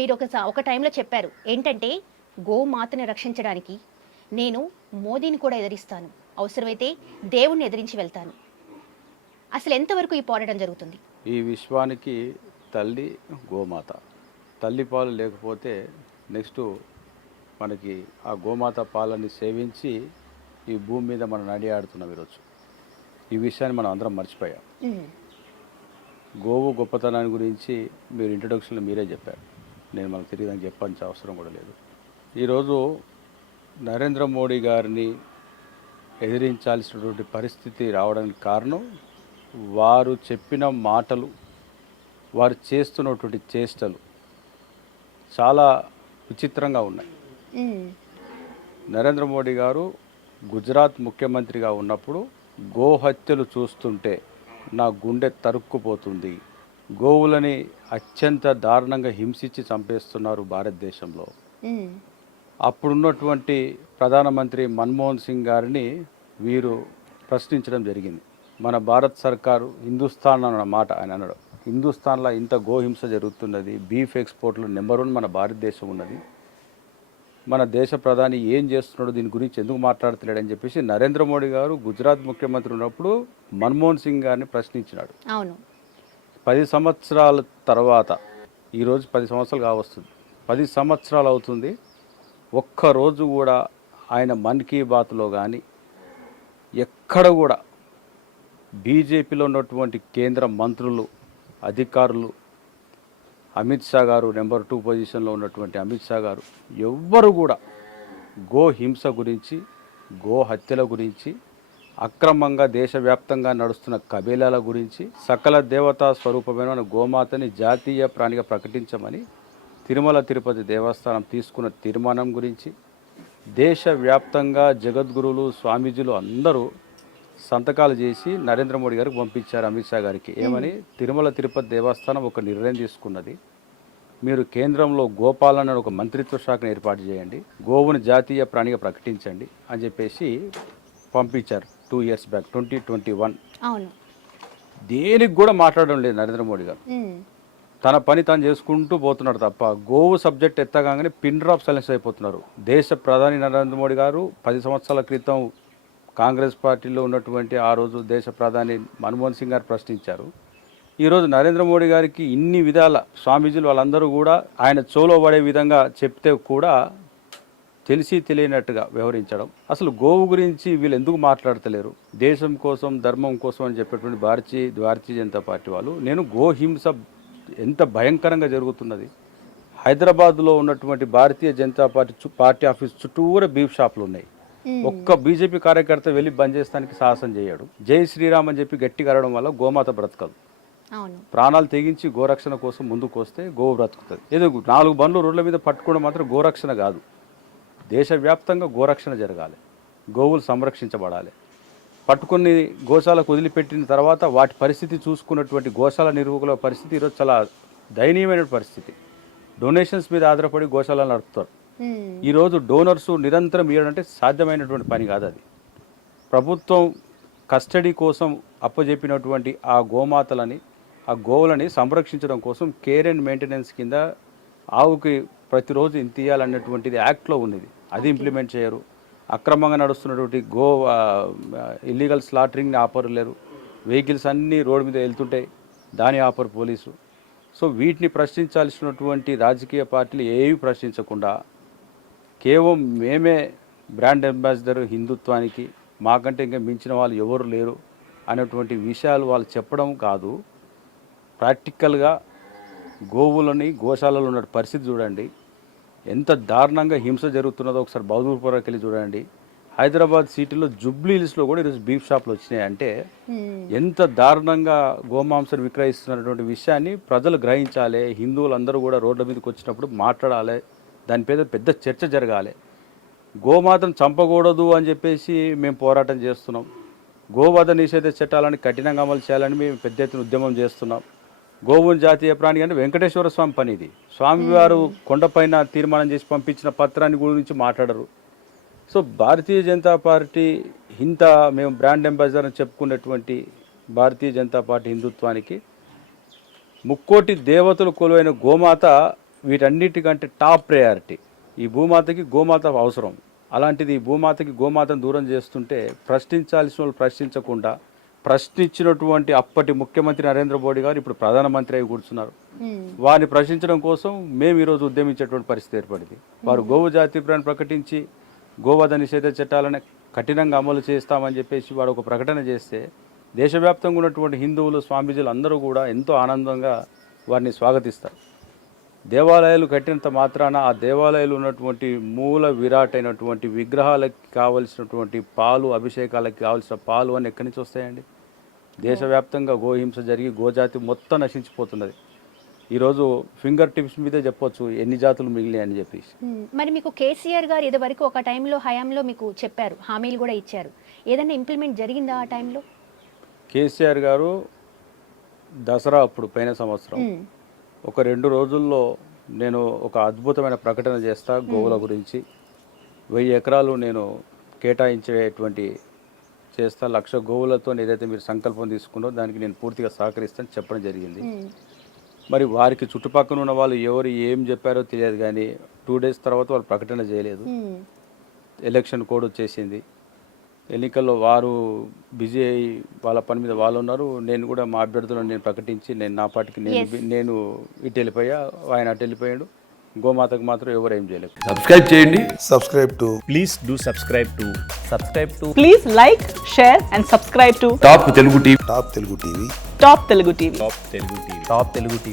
మీరు ఒక టైంలో చెప్పారు ఏంటంటే గోమాతని రక్షించడానికి నేను మోదీని కూడా ఎదిరిస్తాను, అవసరమైతే దేవుణ్ణి ఎదిరించి వెళ్తాను. అసలు ఎంతవరకు ఈ పోరాటం జరుగుతుంది? ఈ విశ్వానికి తల్లి గోమాత. తల్లి పాలు లేకపోతే నెక్స్ట్ మనకి ఆ గోమాత పాలని సేవించి ఈ భూమి మీద మనం నడియాడుతున్నాం ఈరోజు. ఈ విషయాన్ని మనం అందరం మర్చిపోయాం. గోవు గొప్పతనాన్ని గురించి మీరు ఇంట్రొడక్షన్లో మీరే చెప్పారు. నేను మనకు తిరిగి దానికి చెప్పాల్సిన అవసరం కూడా లేదు. ఈరోజు నరేంద్ర మోడీ గారిని ఎదిరించాల్సినటువంటి పరిస్థితి రావడానికి కారణం వారు చెప్పిన మాటలు, వారు చేస్తున్నటువంటి చేష్టలు చాలా విచిత్రంగా ఉన్నాయి. నరేంద్ర మోడీ గారు గుజరాత్ ముఖ్యమంత్రిగా ఉన్నప్పుడు గోహత్యలు చూస్తుంటే నా గుండె తరుక్కుపోతుంది. గోవులని అత్యంత దారుణంగా హింసించి చంపేస్తున్నారు భారతదేశంలో. అప్పుడున్నటువంటి ప్రధానమంత్రి మన్మోహన్ సింగ్ గారిని వీరు ప్రశ్నించడం జరిగింది. మన భారత్ సర్కారు హిందుస్థాన్ అన్న మాట ఆయన అన్నాడు. హిందుస్థాన్లో ఇంత గోహింస జరుగుతున్నది, బీఫ్ ఎక్స్పోర్ట్లో నెంబర్ 1 మన భారతదేశం ఉన్నది, మన దేశ ప్రధాని ఏం చేస్తున్నాడు, దీని గురించి ఎందుకు మాట్లాడతలేడని చెప్పేసి నరేంద్ర మోడీ గారు గుజరాత్ ముఖ్యమంత్రి ఉన్నప్పుడు మన్మోహన్ సింగ్ గారిని ప్రశ్నించినాడు. అవును. 10 సంవత్సరాల తర్వాత ఈరోజు 10 సంవత్సరాలు కావస్తుంది. 10 సంవత్సరాలు అవుతుంది. ఒక్కరోజు కూడా ఆయన మన్ కీ బాత్లో కానీ ఎక్కడ కూడా బీజేపీలో ఉన్నటువంటి కేంద్ర మంత్రులు, అధికారులు, అమిత్ షా గారు నెంబర్ 2 పొజిషన్లో ఉన్నటువంటి అమిత్ షా గారు ఎవ్వరు కూడా గో హింస గురించి, గో హత్యల గురించి, అక్రమంగా దేశవ్యాప్తంగా నడుస్తున్న కబీలాల గురించి, సకల దేవతా స్వరూపమైన గోమాతని జాతీయ ప్రాణిగా ప్రకటించమని తిరుమల తిరుపతి దేవస్థానం తీసుకున్న తీర్మానం గురించి, దేశవ్యాప్తంగా జగద్గురువులు, స్వామీజీలు అందరూ సంతకాలు చేసి నరేంద్ర మోడీ గారికి పంపించారు అమిత్ షా గారికి. ఏమని? తిరుమల తిరుపతి దేవస్థానం ఒక నిర్ణయం తీసుకున్నది, మీరు కేంద్రంలో గోపాలన ఒక మంత్రిత్వ శాఖను ఏర్పాటు చేయండి, గోవును జాతీయ ప్రాణిగా ప్రకటించండి అని చెప్పేసి పంపించారు 2 years బ్యాక్ 2021. అవును. దేనికి కూడా మాట్లాడడం లేదు నరేంద్ర మోడీ గారు. తన పని తాను చేసుకుంటూ పోతున్నాడు తప్ప గోవు సబ్జెక్ట్ ఎత్తగానే పిన్ డ్రాప్ సైలెన్స్ అయిపోతున్నారు. దేశ ప్రధాని నరేంద్ర మోడీ గారు 10 సంవత్సరాల క్రితం కాంగ్రెస్ పార్టీలో ఉన్నటువంటి ఆ రోజు దేశ ప్రధాని మన్మోహన్ సింగ్ గారు ప్రశ్నించారు. ఈరోజు నరేంద్ర మోడీ గారికి ఇన్ని విధాల స్వామీజీలు వాళ్ళందరూ కూడా ఆయన చోలో పడే విధంగా చెప్తే కూడా తెలిసి తెలియనట్టుగా వ్యవహరించడం. అసలు గోవు గురించి వీళ్ళు ఎందుకు మాట్లాడతలేరు? దేశం కోసం, ధర్మం కోసం అని చెప్పేటువంటి భారతీయ జనతా పార్టీ వాళ్ళు, నేను గోహింస ఎంత భయంకరంగా జరుగుతున్నది. హైదరాబాద్లో ఉన్నటువంటి భారతీయ జనతా పార్టీ ఆఫీస్ చుట్టూరా బీఫ్ షాపులు ఉన్నాయి. ఒక్క బీజేపీ కార్యకర్త వెళ్ళి బంద్ చేస్తానికి సాహసం చేయడు. జై శ్రీరామ్ అని చెప్పి గట్టిగా అరవడం వల్ల గోమాత బ్రతకదు. ప్రాణాలు తెగించి గోరక్షణ కోసం ముందుకు వస్తే గోవు బ్రతుకుతుంది. ఏదో 4 బండ్లు రోడ్ల మీద పట్టుకోవడం మాత్రం గోరక్షణ కాదు. దేశవ్యాప్తంగా గోరక్షణ జరగాలి, గోవులు సంరక్షించబడాలి. పట్టుకుని గోశాలకు వదిలిపెట్టిన తర్వాత వాటి పరిస్థితి చూసుకున్నటువంటి గోశాల నిర్వాహకుల పరిస్థితి ఈరోజు చాలా దయనీయమైన పరిస్థితి. డొనేషన్స్ మీద ఆధారపడి గోశాలను నడుపుతారు. ఈరోజు డోనర్స్ నిరంతరం ఇవ్వడంటే సాధ్యమైనటువంటి పని కాదు. అది ప్రభుత్వం కస్టడీ కోసం అప్పజెప్పినటువంటి ఆ గోమాతలని, ఆ గోవులని సంరక్షించడం కోసం కేర్ అండ్ మెయింటెనెన్స్ కింద ఆవుకి ప్రతిరోజు ఇంత ఇవ్వాలన్నటువంటిది యాక్ట్లో ఉన్నది. అది ఇంప్లిమెంట్ చేయరు. అక్రమంగా నడుస్తున్నటువంటి ఇల్లీగల్ స్లాటరింగ్ని ఆపలేరు. వెహికల్స్ అన్నీ రోడ్డు మీద వెళ్తుంటాయి, దాని ఆపరు పోలీసు. సో వీటిని ప్రశ్నించాల్సినటువంటి రాజకీయ పార్టీలు ఏవి ప్రశ్నించకుండా కేవలం మేమే బ్రాండ్ అంబాసిడర్ హిందుత్వానికి, మాకంటే ఇంకా మించిన వాళ్ళు ఎవరు లేరు అనేటువంటి విషయాలు వాళ్ళు చెప్పడం కాదు. ప్రాక్టికల్గా గోవులని గోశాలలో ఉన్న పరిస్థితి చూడండి, ఎంత దారుణంగా హింస జరుగుతున్నదో ఒకసారి బౌద్ధపురాకి వెళ్ళి చూడండి. హైదరాబాద్ సిటీలో జుబ్లీ హిల్స్లో కూడా ఈరోజు బీఫ్ షాపులు వచ్చినాయి. అంటే ఎంత దారుణంగా గోమాంసం విక్రయిస్తున్నటువంటి విషయాన్ని ప్రజలు గ్రహించాలి. హిందువులందరూ కూడా రోడ్ల మీదకి వచ్చినప్పుడు మాట్లాడాలి, దాని మీద పెద్ద చర్చ జరగాలి. గోమాతను చంపకూడదు అని చెప్పేసి మేము పోరాటం చేస్తున్నాం. గోవధ నిషేధ చట్టాలను కఠినంగా అమలు చేయాలని మేము పెద్ద ఎత్తున ఉద్యమం చేస్తున్నాం. గోవుని జాతీయ ప్రాణి అంటే వెంకటేశ్వర స్వామి పని ఇది. స్వామివారు కొండపైన తీర్మానం చేసి పంపించిన పత్రాన్ని గురించి మాట్లాడరు. సో భారతీయ జనతా పార్టీ ఇంత మేము బ్రాండ్ అంబాసిడర్ అని చెప్పుకున్నటువంటి భారతీయ జనతా పార్టీ హిందుత్వానికి ముక్కోటి దేవతలు కొలువైన గోమాత వీటన్నిటికంటే టాప్ ప్రయారిటీ ఈ భూమాతకి గోమాత అవసరం. అలాంటిది ఈ భూమాతకి గోమాతను దూరం చేస్తుంటే ప్రశ్నించాల్సిన వాళ్ళు ప్రశ్నించకుండా ప్రశ్నించినటువంటి అప్పటి ముఖ్యమంత్రి నరేంద్ర మోడీ గారు ఇప్పుడు ప్రధానమంత్రి అయి కూర్చున్నారు. వారిని ప్రశ్నించడం కోసం మేము ఈరోజు ఉద్యమించేటువంటి పరిస్థితి ఏర్పడింది. వారు గోవు జాతీయప్రాన్ని ప్రకటించి గోవధ నిషేధ చట్టాలను కఠినంగా అమలు చేస్తామని చెప్పేసి వాడు ఒక ప్రకటన చేస్తే దేశవ్యాప్తంగా ఉన్నటువంటి హిందువులు స్వామీజీలు అందరూ కూడా ఎంతో ఆనందంగా వారిని స్వాగతిస్తారు. దేవాలయాలు కట్టినంత మాత్రాన ఆ దేవాలయాలు ఉన్నటువంటి మూల విరాట్ అయినటువంటి విగ్రహాలకు కావలసినటువంటి పాలు, అభిషేకాలకు కావలసిన పాలు అని ఎక్కడి నుంచి వస్తాయండి? దేశవ్యాప్తంగా గోహింస జరిగి గోజాతి మొత్తం నశించిపోతున్నది. ఈరోజు ఫింగర్ టిప్స్ మీదే చెప్పొచ్చు ఎన్ని జాతులు మిగిలినాయి అని చెప్పేసి. మరి మీకు కేసీఆర్ గారు ఇదివరకు ఒక టైంలో హయాంలో మీకు చెప్పారు, హామీలు కూడా ఇచ్చారు. ఏదైనా ఇంప్లిమెంట్ జరిగిందా ఆ టైంలో? కేసీఆర్ గారు దసరా అప్పుడు పోయిన సంవత్సరం ఒక 2 రోజుల్లో నేను ఒక అద్భుతమైన ప్రకటన చేస్తా గోవుల గురించి. 1000 ఎకరాలు నేను కేటాయించేటువంటి చేస్తా, 1,00,000 గోవులతో ఏదైతే మీరు సంకల్పం తీసుకున్నారో దానికి నేను పూర్తిగా సహకరిస్తాను చెప్పడం జరిగింది. మరి వారికి చుట్టుపక్కల ఉన్న వాళ్ళు ఎవరు ఏం చెప్పారో తెలియదు, కానీ 2 డేస్ తర్వాత వాళ్ళు ప్రకటన చేయలేదు. ఎలక్షన్ కోడ్ వచ్చేసింది. ఎన్నికల్లో వారు బిజీ అయ్యి వాళ్ళ పని మీద వాళ్ళు ఉన్నారు. నేను కూడా మా అభ్యర్థులను నేను ప్రకటించి నేను నా పాటికి నేను ఇటు వెళ్ళిపోయా, ఆయన అటు వెళ్ళిపోయాడు. గోమాతకు మాత్రం ఎవరు ఏం చేయలేదు. సబ్స్క్రైబ్ చేయండి. subscribe to please do subscribe to Please like, share and subscribe to top Telugu TV. Top Telugu TV. Top Telugu TV. Top Telugu TV.